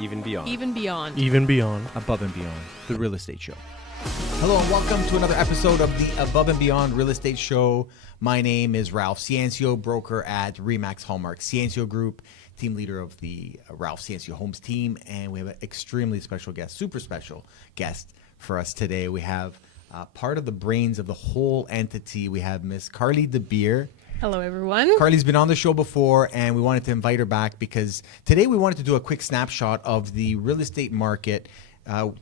Even beyond. Even beyond. Even beyond. Above and Beyond, the real estate show. Hello and welcome to another episode of the Above and Beyond Real Estate Show. My name is Ralph Ciancio, broker at Remax Hallmark Ciancio Group, team leader of the Ralph Ciancio Homes team, and we have an extremely special guest, super special guest for us today. We have part of the brains of the whole entity. We have Miss Carley DeBeer. Hello, everyone. Carley's been on the show before, and we wanted to invite her back because today we wanted to do a quick snapshot of the real estate market.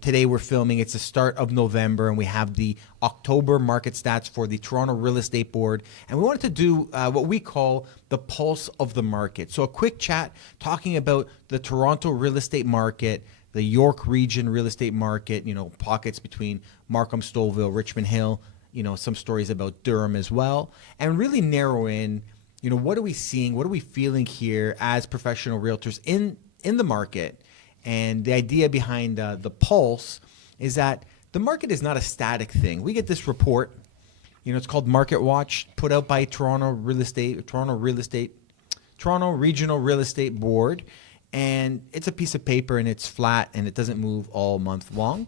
Today we're filming, it's the start of November, and we have the October market stats for the Toronto Real Estate Board. And we wanted to do what we call the pulse of the market. So a quick chat talking about the Toronto real estate market, the York region real estate market, pockets between Markham, Stouffville, Richmond Hill, some stories about Durham as well, and really narrow in, what are we seeing, what are we feeling here as professional realtors in the market. And the idea behind the pulse is that the market is not a static thing. We get this report, it's called Market Watch, put out by Toronto Regional Real Estate Board, and it's a piece of paper and it's flat and it doesn't move all month long.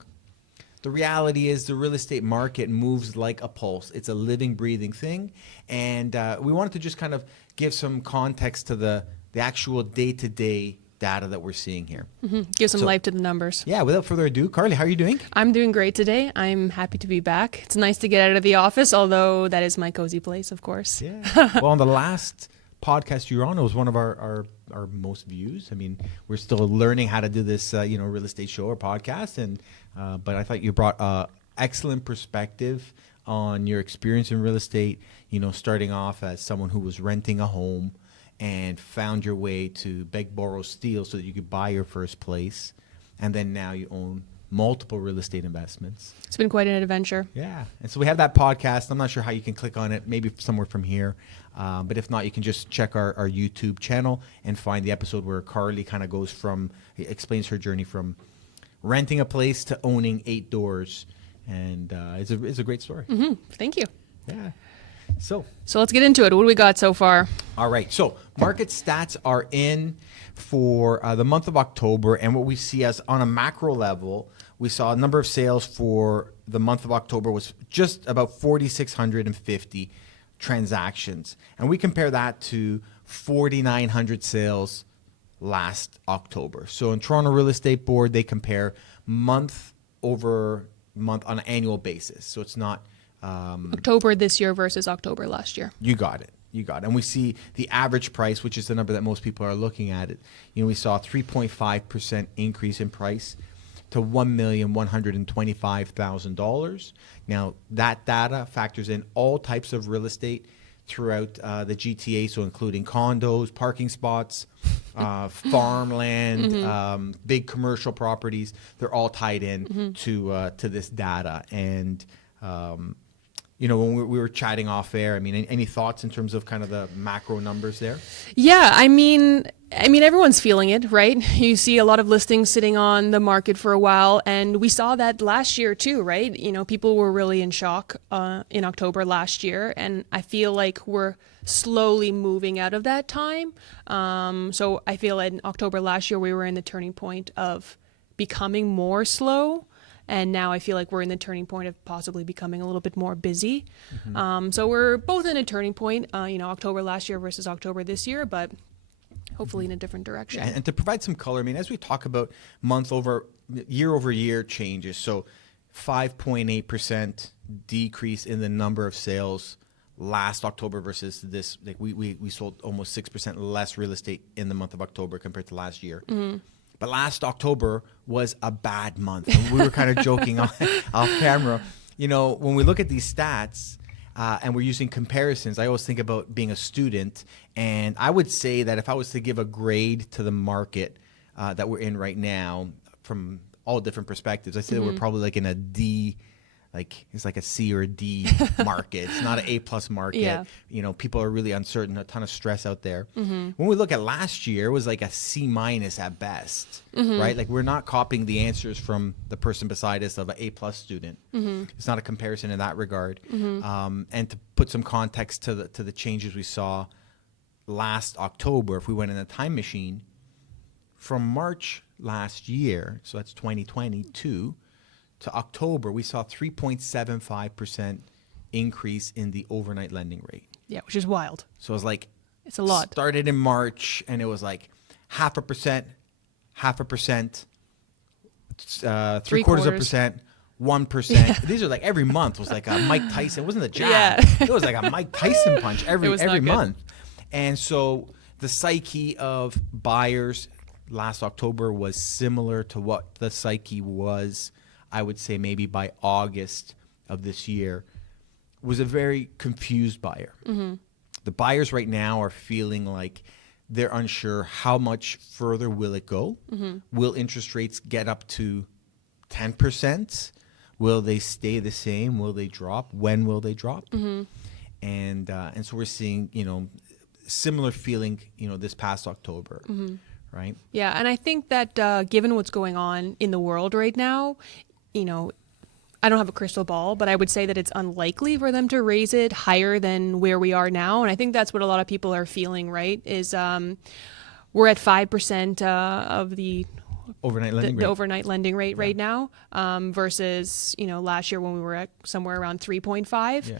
The reality is the real estate market moves like a pulse. It's a living, breathing thing, and we wanted to just kind of give some context to the actual day-to-day data that we're seeing here. Mm-hmm. Give some life to the numbers. Yeah, without further ado, Carley, how are you doing? I'm doing great today. I'm happy to be back. It's nice to get out of the office, although that is my cozy place, of course. Yeah. Well, on the last podcast you were on, it was one of our most views. I mean, we're still learning how to do this, real estate show or podcast, and but I thought you brought excellent perspective on your experience in real estate. Starting off as someone who was renting a home and found your way to beg, borrow, steal so that you could buy your first place. And then now you own multiple real estate investments. It's been quite an adventure. Yeah. And so we have that podcast. I'm not sure how you can click on it, maybe somewhere from here. But if not, you can just check our YouTube channel and find the episode where Carley kind of explains her journey from renting a place to owning 8 doors. And it's a great story. Mm-hmm. Thank you. Yeah. So let's get into it. What do we got so far? All right. So market stats are in for the month of October. And what we see as on a macro level, we saw a number of sales for the month of October was just about 4,650 transactions. And we compare that to 4,900 sales last October. So in Toronto Real Estate Board, they compare month over month on an annual basis. So it's not October this year versus October last year. You got it. And we see the average price, which is the number that most people are looking at. We saw a 3.5% increase in price to $1,125,000. Now, that data factors in all types of real estate throughout the GTA, so including condos, parking spots, farmland, big commercial properties. They're all tied in to this data. And when we were chatting off air, any thoughts in terms of kind of the macro numbers there? Yeah, I mean, everyone's feeling it, right? You see a lot of listings sitting on the market for a while, and we saw that last year too, right? People were really in shock in October last year, and I feel like we're slowly moving out of that time. So I feel in October last year, we were in the turning point of becoming more slow. And now I feel like we're in the turning point of possibly becoming a little bit more busy. Mm-hmm. So we're both in a turning point, October last year versus October this year, but hopefully in a different direction. Yeah, and to provide some color, as we talk about year over year changes, so 5.8% decrease in the number of sales last October versus this, we sold almost 6% less real estate in the month of October compared to last year. Mm-hmm. But last October was a bad month. And we were kind of joking off camera. When we look at these stats and we're using comparisons, I always think about being a student. And I would say that if I was to give a grade to the market that we're in right now from all different perspectives, I say that we're probably like in a D. It's like a C or a D market. It's not an A+ market. Yeah. People are really uncertain, a ton of stress out there. Mm-hmm. When we look at last year, it was like a C- at best, right? We're not copying the answers from the person beside us of an A+ student. Mm-hmm. It's not a comparison in that regard. Mm-hmm. And to put some context to the changes we saw last October, if we went in a time machine, from March last year, so that's 2022, to October, we saw 3.75% increase in the overnight lending rate. Yeah, which is wild. So it was like, It's a lot. started in March, and it was like 0.5%, 0.5%, three-quarters of a percent, 1%. These are like every month was like a Mike Tyson. It wasn't a jab. Yeah. It was like a Mike Tyson punch every It was not good. month. And so the psyche of buyers last October was similar to what the psyche was, I would say maybe by August of this year, was a very confused buyer. Mm-hmm. The buyers right now are feeling like they're unsure how much further will it go. Mm-hmm. Will interest rates get up to 10%? Will they stay the same? Will they drop? When will they drop? Mm-hmm. And so we're seeing, similar feeling, this past October, Mm-hmm. right? Yeah, and I think that given what's going on in the world right now, I don't have a crystal ball, but I would say that it's unlikely for them to raise it higher than where we are now. And I think that's what a lot of people are feeling, right? Is we're at 5% of the Overnight lending rate. overnight lending rate right now, versus last year when we were at somewhere around 3.5. Yeah.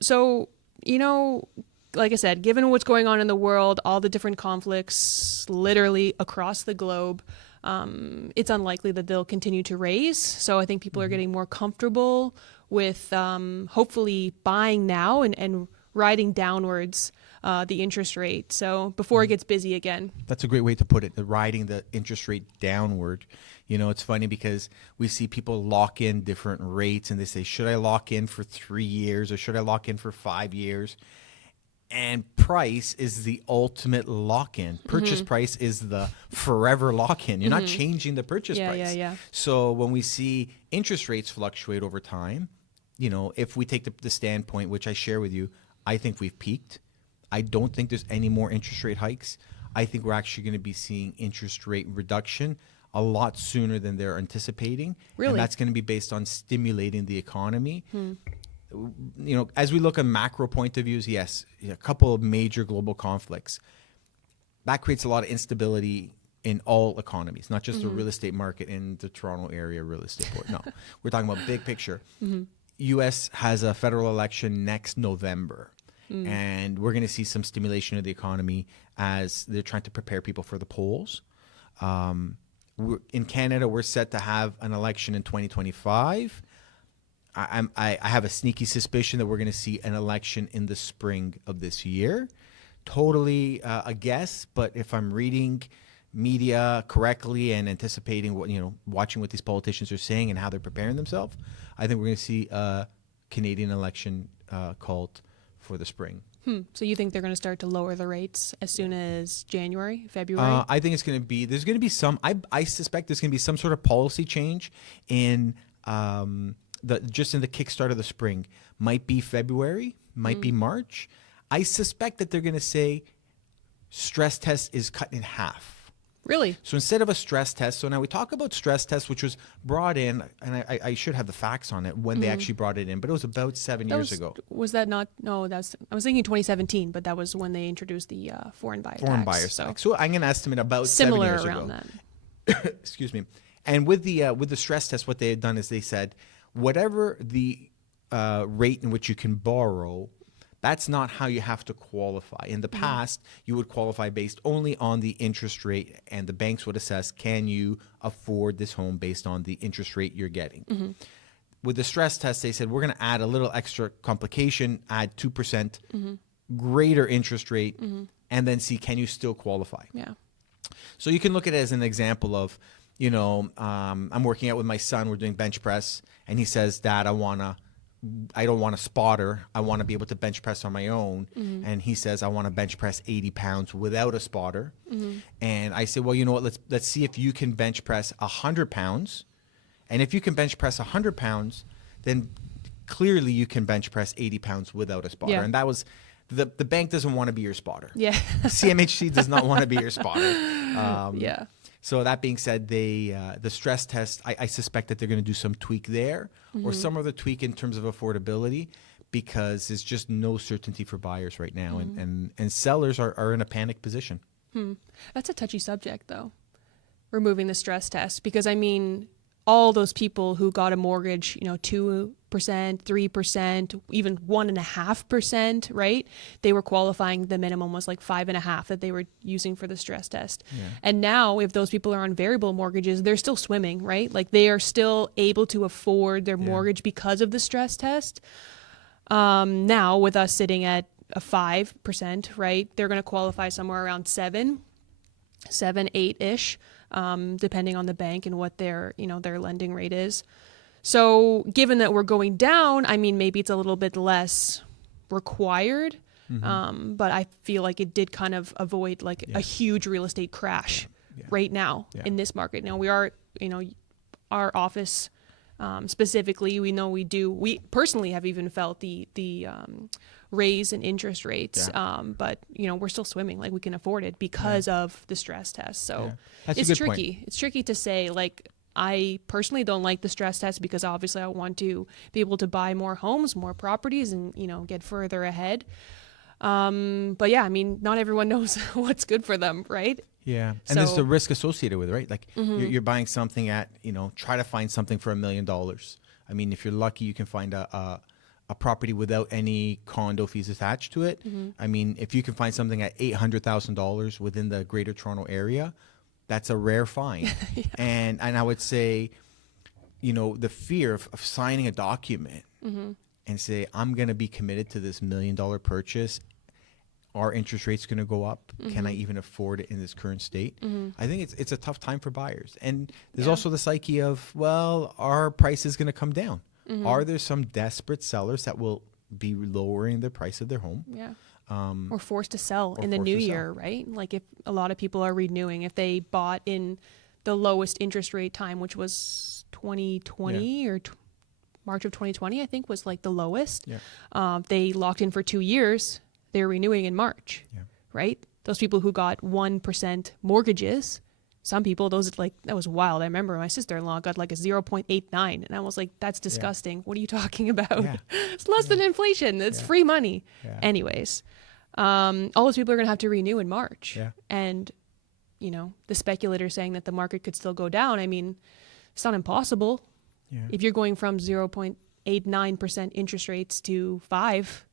So like I said, given what's going on in the world, all the different conflicts literally across the globe, it's unlikely that they'll continue to raise. So I think people are getting more comfortable with hopefully buying now and riding downwards the interest rate. So before it gets busy again. That's a great way to put it, riding the interest rate downward. It's funny because we see people lock in different rates and they say, should I lock in for 3 years or should I lock in for 5 years? And price is the ultimate lock-in. Purchase price is the forever lock-in. You're not changing the purchase price. Yeah. So when we see interest rates fluctuate over time, if we take the standpoint, which I share with you, I think we've peaked. I don't think there's any more interest rate hikes. I think we're actually going to be seeing interest rate reduction a lot sooner than they're anticipating. Really? And that's going to be based on stimulating the economy. As we look at macro point of views, yes, a couple of major global conflicts. That creates a lot of instability in all economies, not just the real estate market in the Toronto area real estate board. No, we're talking about big picture. U.S. has a federal election next November, and we're going to see some stimulation of the economy as they're trying to prepare people for the polls. In Canada, we're set to have an election in 2025. I have a sneaky suspicion that we're going to see an election in the spring of this year. Totally a guess, but if I'm reading media correctly and anticipating what, watching what these politicians are saying and how they're preparing themselves, I think we're going to see a Canadian election called for the spring. So you think they're going to start to lower the rates as soon as January, February? I think there's going to be some, I suspect there's going to be some sort of policy change in just in the kickstart of the spring. Might be February, might be March. I suspect that they're going to say stress test is cut in half. Really? So instead of a stress test, so now we talk about stress test, which was brought in, and I should have the facts on it when they actually brought it in, but it was about 7 years ago. Was that not? No, I was thinking 2017, but that was when they introduced the foreign buyer tax. Tax. So I'm going to estimate about Similar 7 years around ago. that. Excuse me. And with the stress test, what they had done is they said, whatever the rate in which you can borrow, that's not how you have to qualify. In the past, you would qualify based only on the interest rate, and the banks would assess, can you afford this home based on the interest rate you're getting. With the stress test, they said, we're going to add a little extra complication, add 2% greater interest rate, and then see, can you still qualify? Yeah. So you can look at it as an example of, I'm working out with my son, we're doing bench press, and he says, Dad, I don't want a spotter. I want to be able to bench press on my own. And he says, I want to bench press 80 pounds without a spotter. And I say, well, you know what? Let's see if you can bench press 100 pounds. And if you can bench press 100 pounds, then clearly you can bench press 80 pounds without a spotter. Yeah. And that was, the bank doesn't want to be your spotter. Yeah. CMHC does not want to be your spotter. Yeah. So that being said, the stress test, I suspect that they're going to do some tweak there or some other tweak in terms of affordability, because there's just no certainty for buyers right now. And sellers are in a panic position. That's a touchy subject, though. removing the stress test, because I mean, all those people who got a mortgage, 2%, 3%, even 1.5%, right? They were qualifying. The minimum was like 5.5 that they were using for the stress test. Yeah. And now if those people are on variable mortgages, they're still swimming, right? Like they are still able to afford their mortgage because of the stress test. Now with us sitting at a 5%, right? They're going to qualify somewhere around 7, 8-ish. Depending on the bank and what their lending rate is. So given that we're going down, I mean, maybe it's a little bit less required, but I feel like it did kind of avoid like a huge real estate crash right now in this market. Now we are, our office specifically, we personally have even felt the raise in interest rates, but we're still swimming, like we can afford it because of the stress test. So it's tricky. Point. It's tricky to say, like, I personally don't like the stress test because obviously I want to be able to buy more homes, more properties, and get further ahead. But yeah, I mean, not everyone knows what's good for them, right? Yeah, and there's the risk associated with it, right? Like you're buying something at, try to find something for $1 million. I mean, if you're lucky, you can find a property without any condo fees attached to it. I mean, if you can find something at $800,000 within the Greater Toronto area, that's a rare find. And I would say, the fear of signing a document and say, I'm going to be committed to this $1 million purchase. Are interest rates going to go up? Can I even afford it in this current state? I think it's a tough time for buyers. And there's also the psyche of, well, are prices going to come down? Are there some desperate sellers that will be lowering the price of their home? Yeah. Or forced to sell in the new year, right? Like if a lot of people are renewing, if they bought in the lowest interest rate time, which was 2020 or March of 2020, I think was like the lowest. They locked in for 2 years. They're renewing in March, right? Those people who got 1% mortgages, some people, that was wild. I remember my sister-in-law got like a 0.89, and I was like, that's disgusting. What are you talking about? It's less than inflation. It's free money. Anyways, all those people are going to have to renew in March. And, the speculator saying that the market could still go down, I mean, it's not impossible. If you're going from 0.89% interest rates to 5,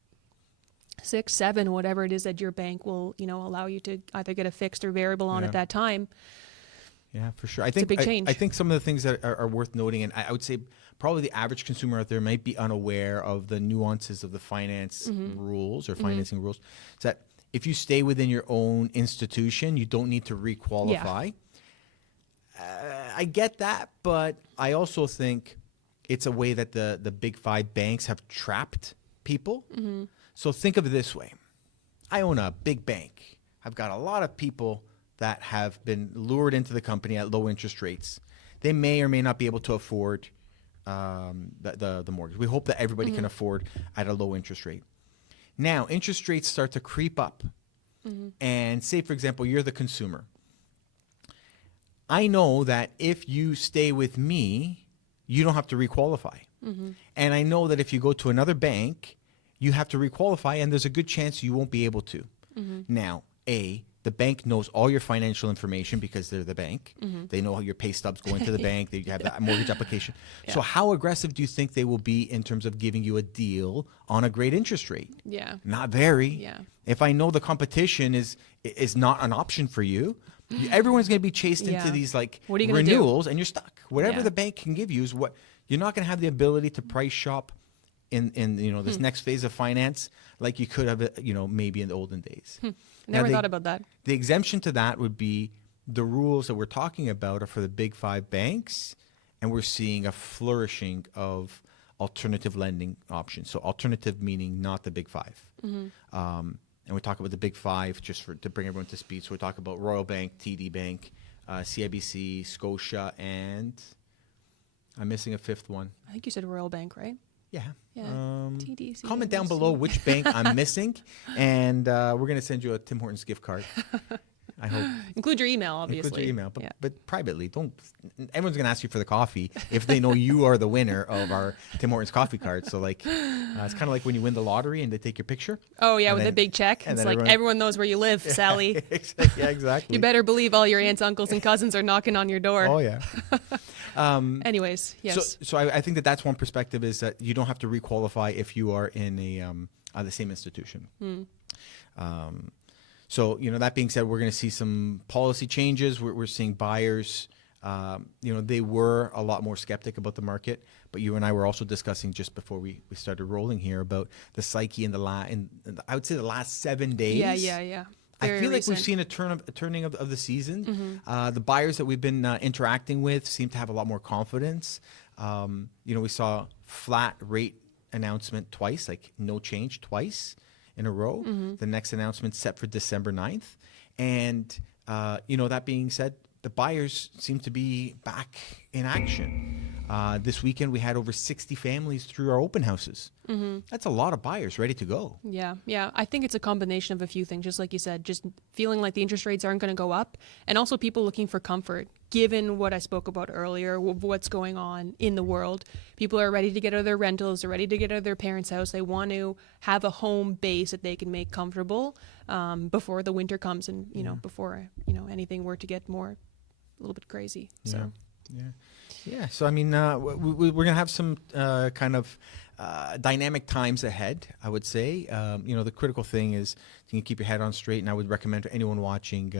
6, 7, whatever it is that your bank will, allow you to either get a fixed or variable on at that time. Yeah, for sure. I think it's a big change. I think some of the things that are worth noting, and I would say probably the average consumer out there might be unaware of the nuances of the finance rules or financing rules, is that if you stay within your own institution, you don't need to requalify. I get that, but I also think it's a way that the big 5 banks have trapped people. So think of it this way. I own a big bank. I've got a lot of people that have been lured into the company at low interest rates. They may or may not be able to afford the mortgage. We hope that everybody can afford at a low interest rate. Now, interest rates start to creep up. And say, for example, you're the consumer. I know that if you stay with me, you don't have to requalify. And I know that if you go to another bank, you have to requalify, and there's a good chance you won't be able to. Now, the bank knows all your financial information because they're the bank. They know how your pay stubs go into the bank. They have that mortgage application. So how aggressive do you think they will be in terms of giving you a deal on a great interest rate? Not very. If I know the competition is not an option for you, everyone's going to be chased into these what are you renewals, and you're stuck. Whatever the bank can give you is what you're not going to have the ability to price shop in this next phase of finance like you could have maybe in the olden days. Never thought about that. The exemption to that would be the rules that we're talking about are for the big 5 banks, and we're seeing a flourishing of alternative lending options. So alternative meaning not the big 5. And we talk about the big 5 just to bring everyone to speed. So we talk about Royal Bank, TD Bank, CIBC, Scotia, and I'm missing a 5th one. I think you said Royal Bank, right? Yeah. TD, comment down below which bank I'm missing, and we're going to send you a Tim Hortons gift card. I hope. Include your email, obviously. Include your email, but, Yeah. but privately. Don't. Everyone's going to ask you for the coffee if they know you are the winner of our Tim Hortons coffee card. So like, it's kind of like when you win the lottery and they take your picture. Oh, yeah, And with then- the big check. and It's then like everyone knows where you live, Sally. Yeah, exactly. You better believe all your aunts, uncles, and cousins are knocking on your door. Oh yeah. Anyways, yes. So I think that's one perspective, is that you don't have to requalify if you are in the same institution. So that being said, we're going to see some policy changes. We're seeing buyers. They were a lot more skeptic about the market, but you and I were also discussing just before we started rolling here about the psyche in I would say the last 7 days. Yeah. I Very feel like we've recent. seen a turning of the season. The buyers that we've been interacting with seem to have a lot more confidence. We saw flat rate announcement twice, like no change twice in a row. The next announcement set for December 9th. And, that being said, the buyers seem to be back in action. This weekend, we had over 60 families through our open houses. That's a lot of buyers ready to go. Yeah. I think it's a combination of a few things, just like you said, just feeling like the interest rates aren't going to go up, and also people looking for comfort. Given what I spoke about earlier, what's going on in the world, people are ready to get out of their rentals, they're ready to get out of their parents' house. They want to have a home base that they can make comfortable before the winter comes, and before anything were to get a little bit crazy. So. Yeah. So, I mean, we're going to have some kind of dynamic times ahead, I would say. The critical thing is you can keep your head on straight, and I would recommend to anyone watching,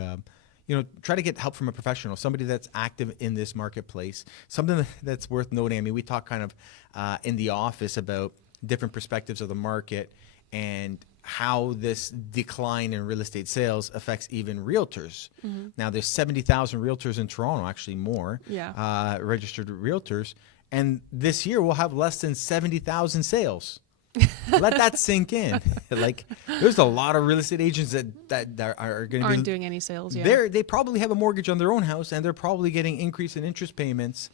try to get help from a professional, somebody that's active in this marketplace. Something that's worth noting. I mean, we talk kind of in the office about different perspectives of the market and how this decline in real estate sales affects even realtors. Now, there's 70,000 realtors in Toronto, actually more, registered realtors. And this year we'll have less than 70,000 sales. Let that sink in. Like, there's a lot of real estate agents that are going to Aren't be doing any sales. Yeah. They probably have a mortgage on their own house, and they're probably getting increase in interest payments.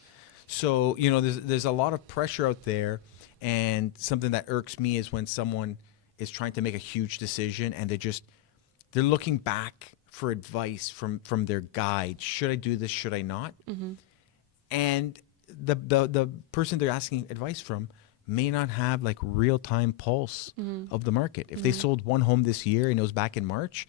So, there's a lot of pressure out there. And something that irks me is when someone is trying to make a huge decision and they're looking back for advice from their guide. Should I do this? Should I not? And the person they're asking advice from may not have like real-time pulse of the market. If they sold one home this year and it was back in March,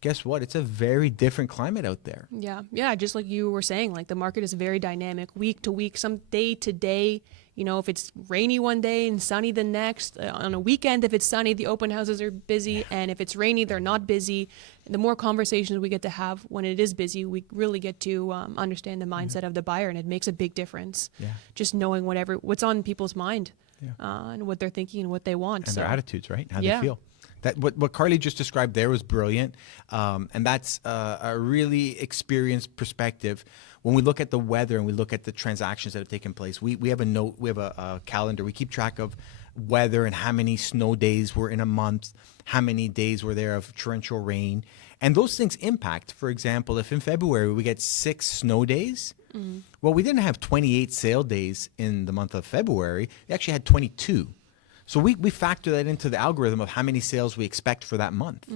guess what? It's a very different climate out there. Yeah. Just like you were saying, like the market is very dynamic, week to week, some day to day. If it's rainy one day and sunny the next, on a weekend, if it's sunny, the open houses are busy. And if it's rainy, they're not busy. The more conversations we get to have when it is busy, we really get to understand the mindset of the buyer. And it makes a big difference. Just knowing what's on people's mind and what they're thinking and what they want. And their attitudes, right? How they feel. That what Carley just described there was brilliant, and that's a really experienced perspective. When we look at the weather and we look at the transactions that have taken place, we have a note, we have a calendar. We keep track of weather and how many snow days were in a month, how many days were there of torrential rain, and those things impact. For example, if in February we get 6 snow days, well, we didn't have 28 sale days in the month of February. We actually had 22. So we factor that into the algorithm of how many sales we expect for that month,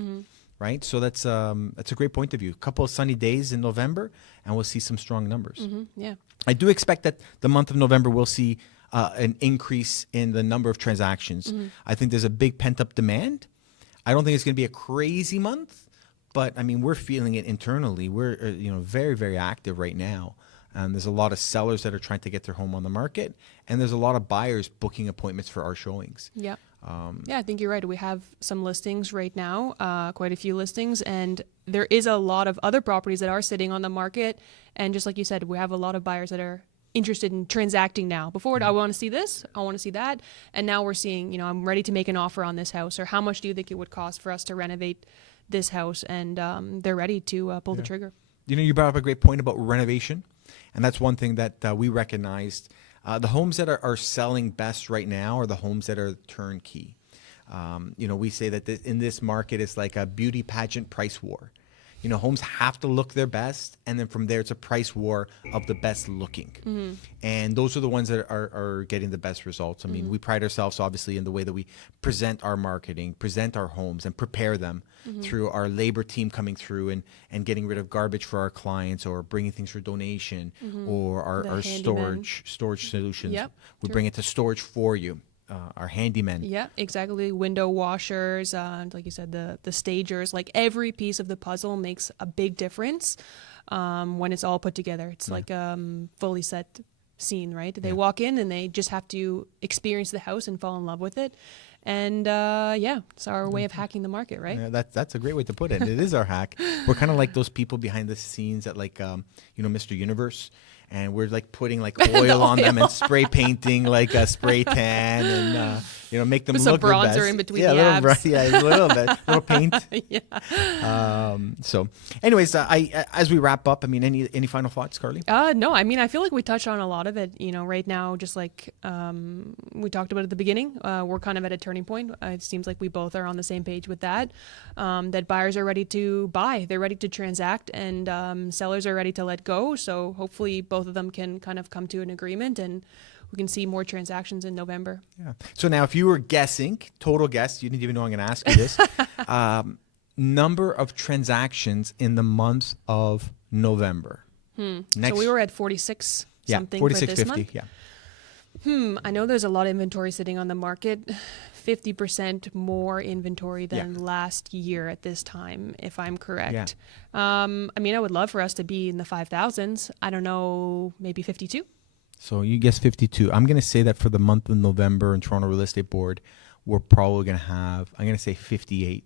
right? So that's a great point of view. A couple of sunny days in November, and we'll see some strong numbers. Yeah. I do expect that the month of November we'll see an increase in the number of transactions. I think there's a big pent-up demand. I don't think it's going to be a crazy month, but I mean, we're feeling it internally. We're very, very active right now. And there's a lot of sellers that are trying to get their home on the market, and there's a lot of buyers booking appointments for our showings. Yeah. I think you're right. We have some listings right now, quite a few listings, and there is a lot of other properties that are sitting on the market. And just like you said, we have a lot of buyers that are interested in transacting now. Before, I want to see this, I want to see that. And now we're seeing, I'm ready to make an offer on this house, or how much do you think it would cost for us to renovate this house? And they're ready to pull the trigger. You brought up a great point about renovation. And that's one thing that we recognized. The homes that are selling best right now are the homes that are turnkey. We say that in this market, it's like a beauty pageant price war. homes have to look their best, and then from there it's a price war of the best looking. And those are the ones that are getting the best results. I mean, we pride ourselves obviously in the way that we present our marketing, present our homes, and prepare them through our labor team coming through and getting rid of garbage for our clients, or bringing things for donation, or our storage solutions. Yep, we true. bring it to storage for you. Our handymen. Yeah, exactly. Window washers, like you said, the stagers, like every piece of the puzzle makes a big difference when it's all put together. It's like fully set scene, right? They walk in and they just have to experience the house and fall in love with it. And it's our way of hacking the market, right? Yeah, that's a great way to put it. It is our hack. We're kind of like those people behind the scenes at like Mr. Universe. And we're like putting like oil on them and spray painting like a spray tan, and make them Put look some their best. bronzer in between yeah, the abs. A little bit, little paint. So, anyways, as we wrap up, I mean, any final thoughts, Carly? No, I mean, I feel like we touched on a lot of it. Right now, just like we talked about at the beginning, we're kind of at a turning point. It seems like we both are on the same page with that. That buyers are ready to buy, they're ready to transact, and sellers are ready to let go. So hopefully, both of them can kind of come to an agreement, and we can see more transactions in November. Yeah. So now, if you were guessing, total guess, you didn't even know I'm going to ask you this, number of transactions in the month of November. So we were at 46 something 46, for this 50, month. Yeah. I know there's a lot of inventory sitting on the market. 50% more inventory than last year at this time, if I'm correct. I mean, I would love for us to be in the 5,000s. I don't know, maybe 52? So you guess 52. I'm going to say that for the month of November in Toronto Real Estate Board, we're probably going to have, I'm going to say 58.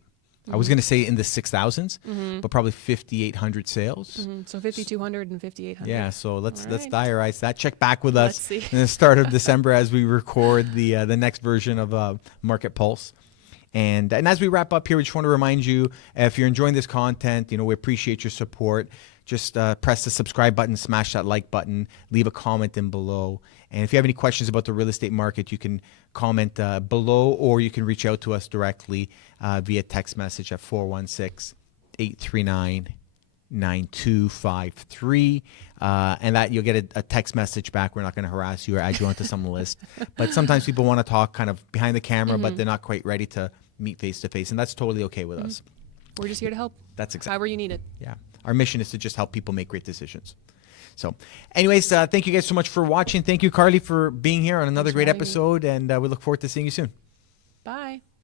I was going to say in the 6,000s, but probably 5,800 sales. So 5,200 and 5,800. Yeah, so let's right. diarize that. Check back with Let's us see. in the start of December as we record the next version of Market Pulse. And as we wrap up here, we just want to remind you, if you're enjoying this content, we appreciate your support. Just press the subscribe button, smash that like button, leave a comment in below. And if you have any questions about the real estate market, you can comment below, or you can reach out to us directly via text message at 416-839-9253. And that you'll get a text message back. We're not going to harass you or add you onto some list. But sometimes people want to talk kind of behind the camera, but they're not quite ready to meet face-to-face. And that's totally okay with us. We're just here to help. That's exactly. However you need it. Yeah. Our mission is to just help people make great decisions. So anyways, thank you guys so much for watching. Thank you, Carly, for being here on another great episode. And we look forward to seeing you soon. Bye.